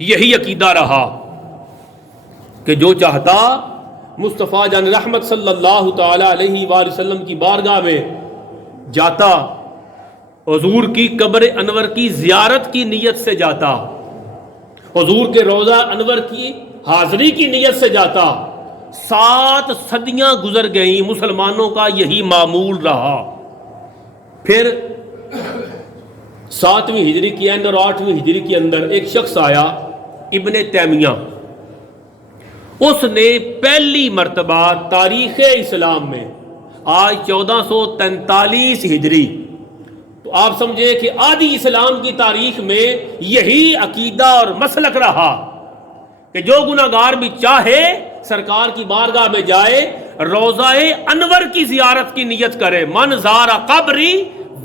یہی عقیدہ رہا کہ جو چاہتا مصطفیٰ جان رحمت صلی اللہ تعالی علیہ وآلہ وسلم کی بارگاہ میں جاتا، حضور کی قبر انور کی زیارت کی نیت سے جاتا، حضور کے روضہ انور کی حاضری کی نیت سے جاتا۔ 7 صدیاں گزر گئیں، مسلمانوں کا یہی معمول رہا۔ پھر 7ویں ہجری کے اندر اور 8ویں ہجری کے اندر ایک شخص آیا، ابن تیمیہ۔ اس نے پہلی مرتبہ تاریخ اسلام میں، آج 1443 ہجری، تو آپ سمجھے کہ آدھی اسلام کی تاریخ میں یہی عقیدہ اور مسلک رہا کہ جو گناہگار بھی چاہے سرکار کی بارگاہ میں جائے، روضہ انور کی زیارت کی نیت کرے۔ من زار قبری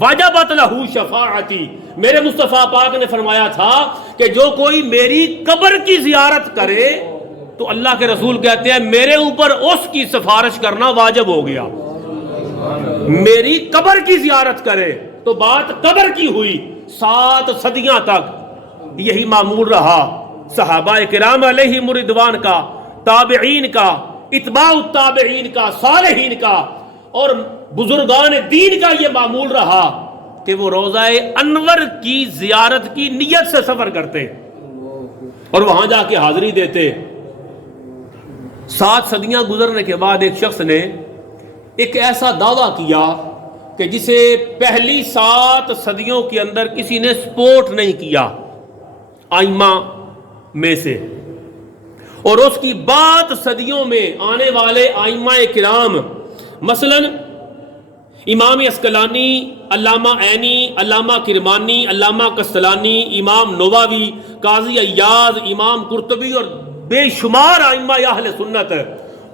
وجبت لہو شفاعتی، میرے مصطفیٰ پاک نے فرمایا تھا کہ جو کوئی میری قبر کی زیارت کرے تو اللہ کے رسول کہتے ہیں میرے اوپر اس کی سفارش کرنا واجب ہو گیا۔ میری قبر کی زیارت کرے تو بات قبر کی ہوئی۔ 7 صدیاں تک یہی معمول رہا، صحابہ کرام علیہم رضوان کا، تابعین کا، اتباع التابعین کا، صالحین کا اور بزرگان دین کا یہ معمول رہا کہ وہ روضہ انور کی زیارت کی نیت سے سفر کرتے اور وہاں جا کے حاضری دیتے۔ 7 صدیاں گزرنے کے بعد ایک شخص نے ایک ایسا دعویٰ کیا کہ جسے پہلی 7 صدیوں کے اندر کسی نے سپورٹ نہیں کیا آئمہ میں سے، اور اس کی بات صدیوں میں آنے والے آئمہ کرام، مثلا امام اسقلانی، علامہ عینی، علامہ کرمانی، علامہ قسطلانی، امام نووی، قاضی عیاض، امام قرطبی اور بے شمار آئمہ اہل سنت،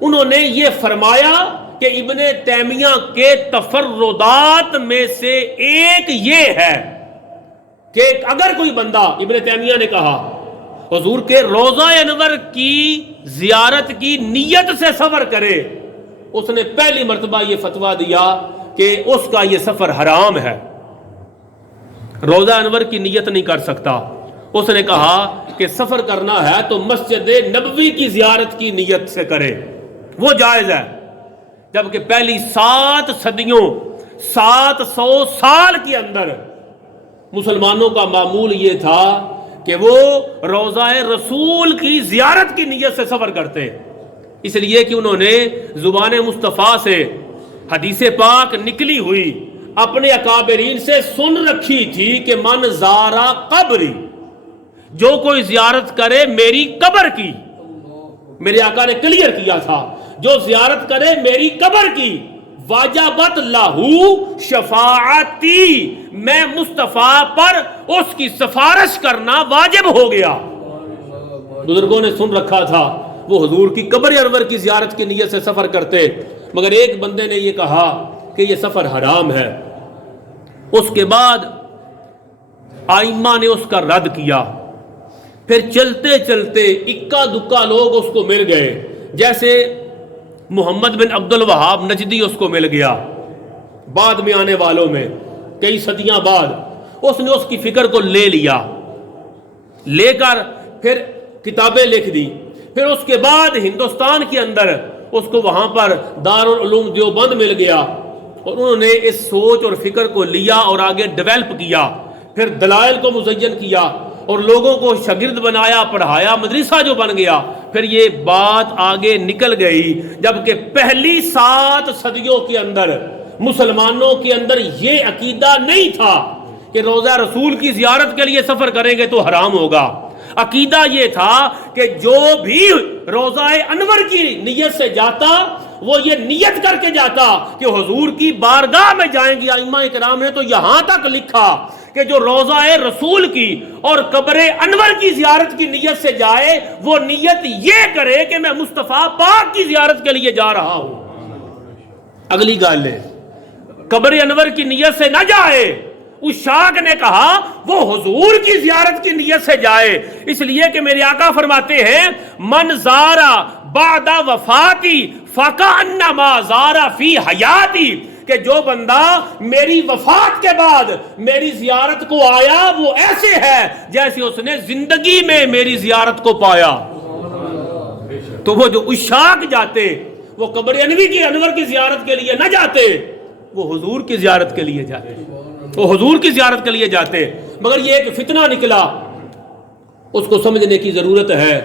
انہوں نے یہ فرمایا کہ ابن تیمیہ کے تفردات میں سے ایک یہ ہے کہ اگر کوئی بندہ، ابن تیمیہ نے کہا، حضور کے روضہ انور کی زیارت کی نیت سے سفر کرے، اس نے پہلی مرتبہ یہ فتویٰ دیا کہ اس کا یہ سفر حرام ہے، روضہ انور کی نیت نہیں کر سکتا۔ اس نے کہا کہ سفر کرنا ہے تو مسجد نبوی کی زیارت کی نیت سے کرے، وہ جائز ہے۔ جبکہ پہلی 7 صدیوں، 700 سال کے اندر مسلمانوں کا معمول یہ تھا کہ وہ روضہ رسول کی زیارت کی نیت سے سفر کرتے، اس لیے کہ انہوں نے زبان مصطفیٰ سے حدیث پاک نکلی ہوئی اپنے اکابرین سے سن رکھی تھی کہ من زارا قبری، جو کوئی زیارت کرے میری قبر کی، میرے آقا نے کلیئر کیا تھا، جو زیارت کرے میری قبر کی، واجبت لہو شفاعتی، میں مصطفیٰ پر اس کی سفارش کرنا واجب ہو گیا۔ بزرگوں نے سن رکھا تھا، وہ حضور کی قبر انور کی زیارت کی نیت سے سفر کرتے، مگر ایک بندے نے یہ کہا کہ یہ سفر حرام ہے۔ اس کے بعد آئمہ نے اس کا رد کیا، پھر چلتے چلتے اکا دکا لوگ اس کو مل گئے، جیسے محمد بن عبد الوہاب نجدی اس کو مل گیا، بعد میں آنے والوں میں کئی صدیاں بعد اس نے اس کی فکر کو لے لیا، لے کر پھر کتابیں لکھ دی۔ پھر اس کے بعد ہندوستان کے اندر اس کو وہاں پر دارالعلوم دیوبند مل گیا، اور انہوں نے اس سوچ اور فکر کو لیا اور آگے ڈیولپ کیا، پھر دلائل کو مزین کیا اور لوگوں کو شاگرد بنایا، پڑھایا، مدرسہ جو بن گیا۔ پھر یہ بات آگے نکل گئی، جبکہ پہلی 7 صدیوں کے اندر مسلمانوں کے اندر یہ عقیدہ نہیں تھا کہ روضہ رسول کی زیارت کے لیے سفر کریں گے تو حرام ہوگا۔ عقیدہ یہ تھا کہ جو بھی روضہ انور کی نیت سے جاتا، وہ یہ نیت کر کے جاتا کہ حضور کی بارگاہ میں جائیں گے۔ ائمہ کرام نے تو یہاں تک لکھا کہ جو روضہ رسول کی اور قبر انور کی زیارت کی نیت سے جائے، وہ نیت یہ کرے کہ میں مصطفیٰ پاک کی زیارت کے لیے جا رہا ہوں۔ اگلی گال ہے، قبر انور کی نیت سے نہ جائے، اس شاک نے کہا وہ حضور کی زیارت کی نیت سے جائے، اس لیے کہ میرے آقا فرماتے ہیں من زارا بعد وفاتی فکأنما زارا فی حیاتی، کہ جو بندہ میری وفات کے بعد میری زیارت کو آیا وہ ایسے ہے جیسے اس نے زندگی میں میری زیارت کو پایا. تو وہ جو عشاق جاتے وہ قبر انوی کی انور کی زیارت کے لیے نہ جاتے, وہ حضور کی زیارت کے لیے جاتے, وہ حضور کی زیارت کے لیے جاتے. مگر یہ ایک فتنہ نکلا, اس کو سمجھنے کی ضرورت ہے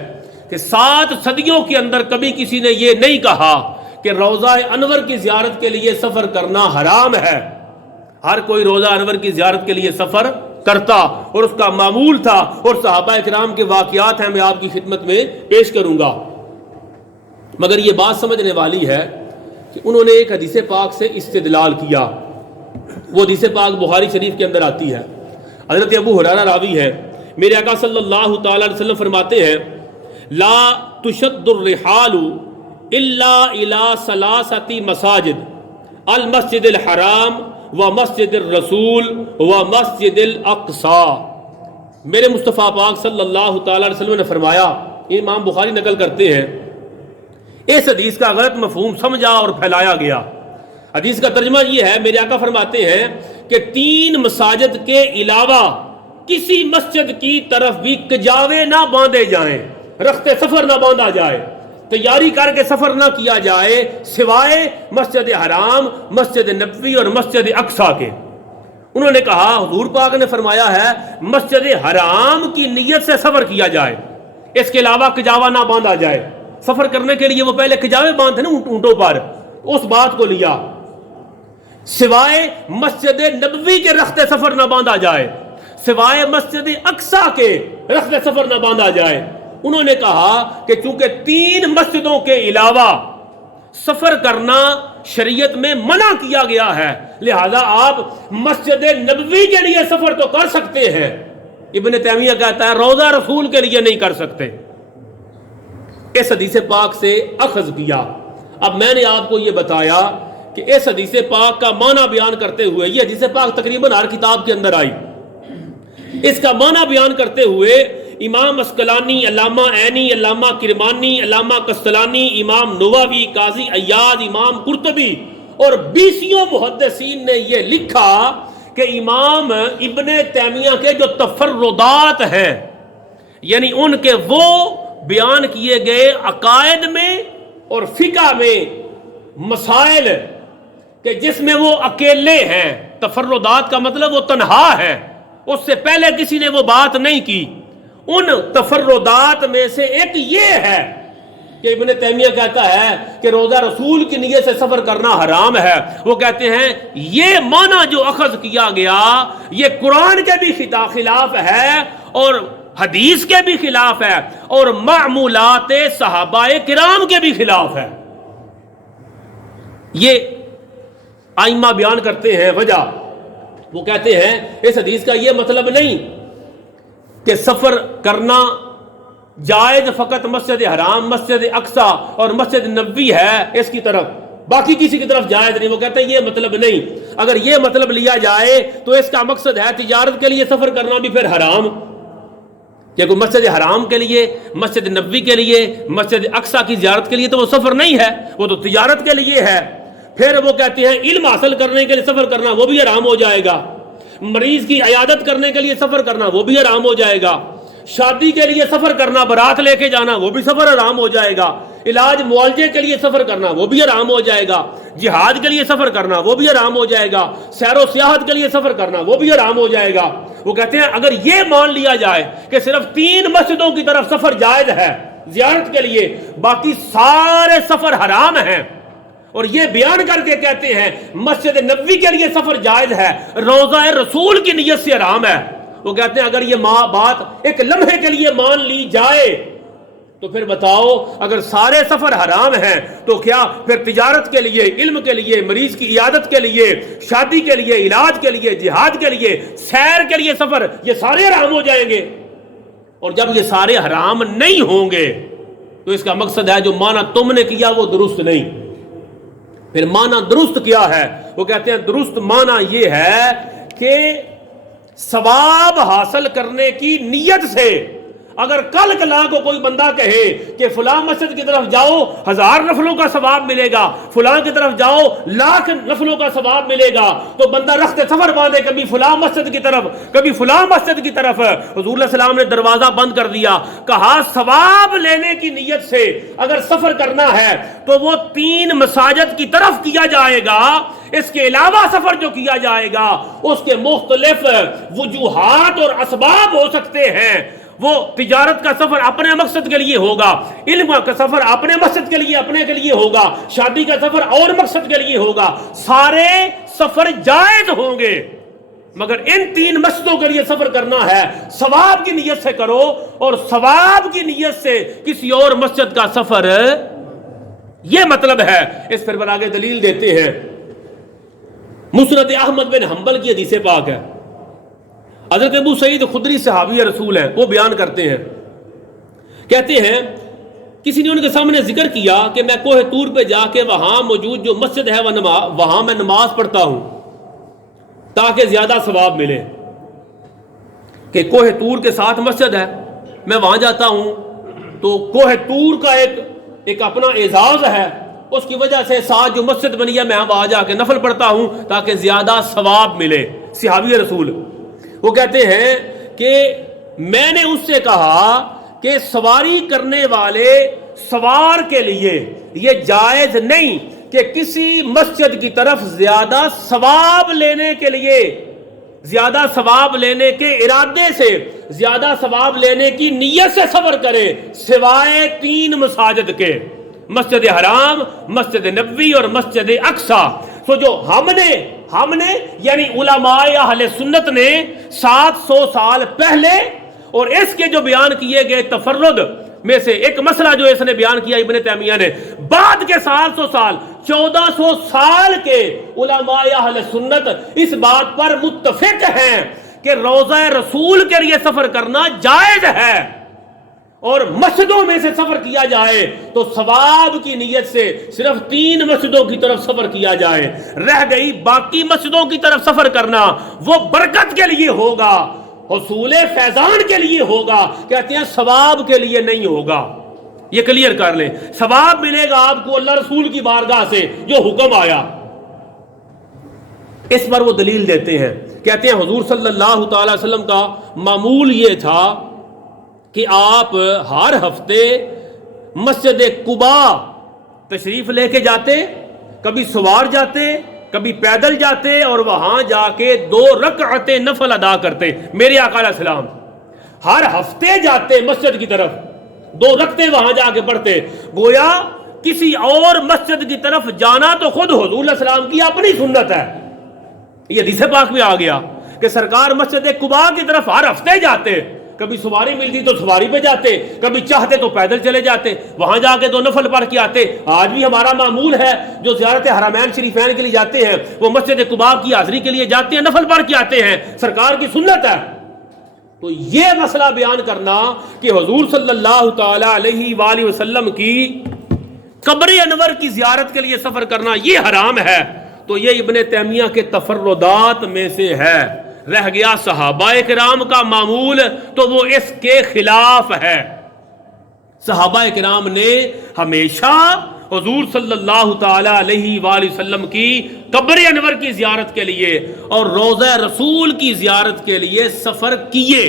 کہ 7 صدیوں کے اندر کبھی کسی نے یہ نہیں کہا کہ روضہ انور کی زیارت کے لیے سفر کرنا حرام ہے. ہر کوئی روضہ انور کی زیارت کے لیے سفر کرتا اور اس کا معمول تھا, اور صحابہ کرام کے واقعات ہیں میں آپ کی خدمت میں پیش کروں گا. مگر یہ بات سمجھنے والی ہے کہ انہوں نے ایک حدیث پاک سے استدلال کیا. وہ حدیث پاک بخاری شریف کے اندر آتی ہے. حضرت ابو ہریرہ راوی ہے, میرے آقا صلی اللہ تعالی علیہ وسلم فرماتے ہیں لا تشد الرحال الا الى 3 مساجد المسجد الحرام و مسجد الرسول و مسجد الاقصی. میرے مصطفیٰ پاک صلی اللہ تعالی علیہ وسلم نے فرمایا, امام بخاری نقل کرتے ہیں, اس حدیث کا غلط مفہوم سمجھا اور پھیلایا گیا. حدیث کا ترجمہ یہ ہے, میرے آقا فرماتے ہیں کہ 3 مساجد کے علاوہ کسی مسجد کی طرف بھی کجاوے نہ باندھے جائیں, رخت سفر نہ باندھا جائے, تیاری کر کے سفر نہ کیا جائے سوائے مسجد حرام, مسجد نبوی اور مسجد اقصی کے. انہوں نے کہا حضور پاک نے فرمایا ہے مسجد حرام کی نیت سے سفر کیا جائے, اس کے علاوہ کجاوا نہ باندھا جائے. سفر کرنے کے لیے وہ پہلے کجاوے باندھتے نا اونٹوں پر, اس بات کو لیا. سوائے مسجد نبوی کے رخت سفر نہ باندھا جائے, سوائے مسجد اقصی کے رخت سفر نہ باندھا جائے. انہوں نے کہا کہ چونکہ 3 مسجدوں کے علاوہ سفر کرنا شریعت میں منع کیا گیا ہے, لہذا آپ مسجد نبوی کے لیے سفر تو کر سکتے ہیں. ابن تیمیہ کہتا ہے روضہ رسول کے لیے نہیں کر سکتے. اس حدیث پاک سے اخذ کیا. اب میں نے آپ کو یہ بتایا کہ اس حدیث پاک کا معنی بیان کرتے ہوئے, یہ حدیث پاک تقریباً ہر کتاب کے اندر آئی, اس کا معنی بیان کرتے ہوئے امام اسقلانی, علامہ عینی, علامہ کرمانی, علامہ قسطلانی, امام نووی, قاضی عیاض, امام قرطبی اور 20 محدثین نے یہ لکھا کہ امام ابن تیمیہ کے جو تفردات ہیں, یعنی ان کے وہ بیان کیے گئے عقائد میں اور فقہ میں مسائل کہ جس میں وہ اکیلے ہیں, تفردات کا مطلب وہ تنہا ہے, اس سے پہلے کسی نے وہ بات نہیں کی. ان تفردات میں سے ایک یہ ہے کہ ابن تیمیہ کہتا ہے کہ روضہ رسول کی نیت سے سفر کرنا حرام ہے. وہ کہتے ہیں یہ معنی جو اخذ کیا گیا یہ قرآن کے بھی خلاف ہے اور حدیث کے بھی خلاف ہے اور معمولات صحابہ کرام کے بھی خلاف ہے. یہ ائمہ بیان کرتے ہیں وجہ. وہ کہتے ہیں اس حدیث کا یہ مطلب نہیں کہ سفر کرنا جائز فقط مسجد حرام, مسجد اقصی اور مسجد نبوی ہے اس کی طرف, باقی کسی کی طرف جائز نہیں. وہ کہتے ہیں یہ مطلب نہیں. اگر یہ مطلب لیا جائے تو اس کا مقصد ہے تجارت کے لیے سفر کرنا بھی پھر حرام, کہ کوئی مسجد حرام کے لیے, مسجد نبوی کے لیے, مسجد اقصی کی زیارت کے لیے تو وہ سفر نہیں ہے, وہ تو تجارت کے لیے ہے. پھر وہ کہتے ہیں علم حاصل کرنے کے لیے سفر کرنا وہ بھی حرام ہو جائے گا, مریض کی عیادت کرنے کے لیے سفر کرنا وہ بھی حرام ہو جائے گا, شادی کے لیے سفر کرنا, بارات لے کے جانا وہ بھی سفر حرام ہو جائے گا, علاج معالجے کے لیے سفر کرنا وہ بھی حرام ہو جائے گا, جہاد کے لیے سفر کرنا وہ بھی حرام ہو جائے گا, سیر و سیاحت کے لیے سفر کرنا وہ بھی حرام ہو جائے گا. وہ کہتے ہیں اگر یہ مان لیا جائے کہ صرف 3 مسجدوں کی طرف سفر جائز ہے زیارت کے لیے, باقی سارے سفر حرام ہیں, اور یہ بیان کر کے کہتے ہیں مسجد نبوی کے لیے سفر جائز ہے, روضہ رسول کی نیت سے حرام ہے. وہ کہتے ہیں اگر یہ بات ایک لمحے کے لیے مان لی جائے تو پھر بتاؤ اگر سارے سفر حرام ہیں تو کیا پھر تجارت کے لیے, علم کے لیے, مریض کی عیادت کے لیے, شادی کے لیے, علاج کے لیے, جہاد کے لیے, سیر کے لیے سفر یہ سارے حرام ہو جائیں گے؟ اور جب یہ سارے حرام نہیں ہوں گے تو اس کا مقصد ہے جو معنی تم نے کیا وہ درست نہیں. پھر معنی درست کیا ہے؟ وہ کہتے ہیں درست معنی یہ ہے کہ ثواب حاصل کرنے کی نیت سے اگر کل کلا کو کوئی بندہ کہے کہ فلاں مسجد کی طرف جاؤ 1000 نفلوں کا ثواب ملے گا، فلاں کی طرف جاؤ 1,00,000 نفلوں کا ثواب ملے گا، تو بندہ رخت سفر باندھے کبھی فلاں مسجد کی طرف کبھی فلاں مسجد کی طرف۔ حضور علیہ السلام نے دروازہ بند کر دیا، کہا ثواب لینے کی نیت سے اگر سفر کرنا ہے تو وہ 3 مساجد کی طرف کیا جائے گا، اس کے علاوہ سفر جو کیا جائے گا اس کے مختلف وجوہات اور اسباب ہو سکتے ہیں۔ وہ تجارت کا سفر اپنے مقصد کے لیے ہوگا، علم کا سفر اپنے مقصد کے لیے ہوگا، شادی کا سفر اور مقصد کے لیے ہوگا، سارے سفر جائز ہوں گے، مگر ان 3 مسجدوں کے لیے سفر کرنا ہے ثواب کی نیت سے کرو، اور ثواب کی نیت سے کسی اور مسجد کا سفر، یہ مطلب ہے۔ اس پر آگے دلیل دیتے ہیں، مسند احمد بن حنبل کی حدیث پاک ہے، حضرت ابو سعید خدری صحابی رسول ہیں، وہ بیان کرتے ہیں، کہتے ہیں کسی نے ان کے سامنے ذکر کیا کہ میں کوہ طور پہ جا کے وہاں موجود جو مسجد ہے وہاں میں نماز پڑھتا ہوں تاکہ زیادہ ثواب ملے، کہ کوہ طور کے ساتھ مسجد ہے، میں وہاں جاتا ہوں تو کوہ طور کا ایک اپنا اعزاز ہے، اس کی وجہ سے ساتھ جو مسجد بنی ہے میں وہاں جا کے نفل پڑھتا ہوں تاکہ زیادہ ثواب ملے۔ صحابی رسول وہ کہتے ہیں کہ میں نے اس سے کہا کہ سواری کرنے والے سوار کے لیے یہ جائز نہیں کہ کسی مسجد کی طرف زیادہ ثواب لینے کے لیے، زیادہ ثواب لینے کے ارادے سے، زیادہ ثواب لینے کی نیت سے سفر کرے سوائے 3 مساجد کے، مسجد حرام، مسجد نبوی اور مسجد اقصی۔ تو جو ہم نے یعنی علماء اہل سنت نے 700 سال پہلے اور اس کے جو بیان کیے گئے تفرد میں سے ایک مسئلہ جو اس نے بیان کیا ابن تیمیہ نے، بعد کے 700 سال 1400 سال کے علماء اہل سنت اس بات پر متفق ہیں کہ روضہ رسول کے لیے سفر کرنا جائز ہے، اور مسجدوں میں سے سفر کیا جائے تو ثواب کی نیت سے صرف 3 مسجدوں کی طرف سفر کیا جائے، رہ گئی باقی مسجدوں کی طرف سفر کرنا وہ برکت کے لیے ہوگا، حصول فیضان کے لیے ہوگا، کہتے ہیں ثواب کے لیے نہیں ہوگا۔ یہ کلیئر کر لیں، ثواب ملے گا آپ کو اللہ رسول کی بارگاہ سے جو حکم آیا۔ اس پر وہ دلیل دیتے ہیں، کہتے ہیں حضور صلی اللہ تعالی وسلم کا معمول یہ تھا کہ آپ ہر ہفتے مسجد قباء تشریف لے کے جاتے، کبھی سوار جاتے کبھی پیدل جاتے، اور وہاں جا کے 2 رکعتیں نفل ادا کرتے۔ میرے آقا علیہ السلام ہر ہفتے جاتے مسجد کی طرف، 2 رکعتیں وہاں جا کے پڑھتے، گویا کسی اور مسجد کی طرف جانا تو خود حضور علیہ السلام کی اپنی سنت ہے۔ یہ حدیث پاک میں آ گیا کہ سرکار مسجد قباء کی طرف ہر ہفتے جاتے، کبھی سواری ملتی تو سواری پہ جاتے، کبھی چاہتے تو پیدل چلے جاتے، وہاں جا کے 2 نفل پڑھ کے آتے۔ آج بھی ہمارا معمول ہے جو زیارت حرمین شریفین کے لیے جاتے ہیں وہ مسجد قباء کی حاضری کے لیے جاتے ہیں، نفل پڑھ کے آتے ہیں، سرکار کی سنت ہے۔ تو یہ مسئلہ بیان کرنا کہ حضور صلی اللہ تعالی علیہ وآلہ وسلم کی قبر انور کی زیارت کے لیے سفر کرنا یہ حرام ہے، تو یہ ابن تیمیہ کے تفردات میں سے ہے۔ رہ گیا صحابہ کرام کا معمول تو وہ اس کے خلاف ہے۔ صحابہ کرام نے ہمیشہ حضور صلی اللہ تعالی علیہ وآلہ وسلم کی قبر انور کی زیارت کے لیے اور روضہ رسول کی زیارت کے لیے سفر کیے۔